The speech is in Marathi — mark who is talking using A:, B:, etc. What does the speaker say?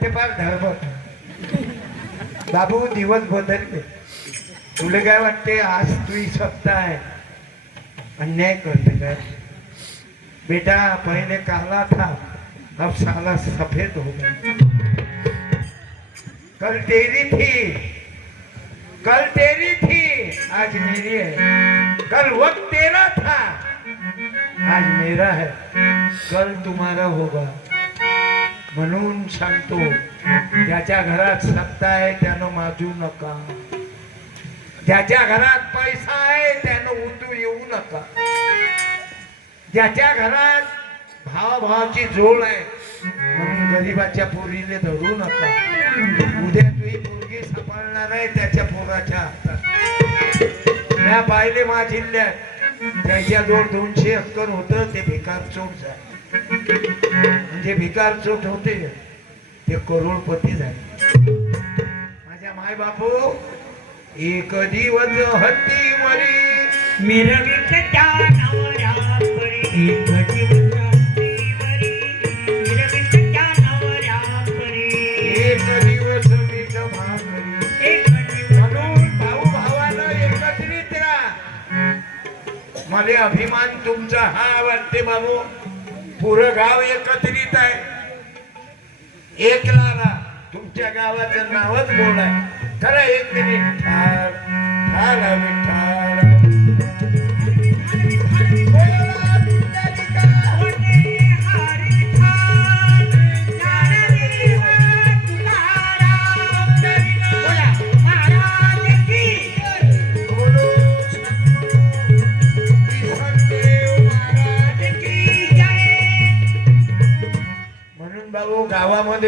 A: ते फार धर्म बाबू दिवस बदलले. तुला काय वाटते आज तू सत्ता आहे? अन्याय करते काय बेटा पहले काला था अब साला सफेद हो गया. कल तेरी थी. कल तेरी थी. आज मेरी है. कल वक्त तेरा था. आज मेरा है. कल तुम्हारा होगा. म्हणून सांगतो ज्याच्या घरात सत्ता आहे त्यानं माजू नका. ज्याच्या घरात पैसा आहे त्यानं उतू येऊ नका. ज्याच्या घरात भावाभावाची जोड आहे म्हणून गरीबाच्या पोरीने धरू नका. उद्या तुझी पोरगी सांभाळणार आहे त्याच्या पोराच्या हातात. म्या पाहिले मा जिल्ह्यात त्याच्या जोड दोनशे अक्कर होतं ते भिकार चोर झाले. म्हणजे भिकार चोट होते ते करोडपती झाले. माझ्या माय बापू एक दिवस हत्ती मरी.
B: मिरवित त्या नवऱ्यापरी एक दिवस रात्रीवरी मिरवित त्या नवऱ्यापरी
A: एक दिवस मीठ भाकरी
B: एक दिवस
A: म्हणून भाऊ भावानं एकत्रित राहा. मला अभिमान तुमचा हा वाटते बाबू. पुरं गाव एकत्रित आहे. एक लाला तुमच्या गावाचं नावच बोल आहे खरं एक मिनिट ठार ठार विठ्ठल गावामध्ये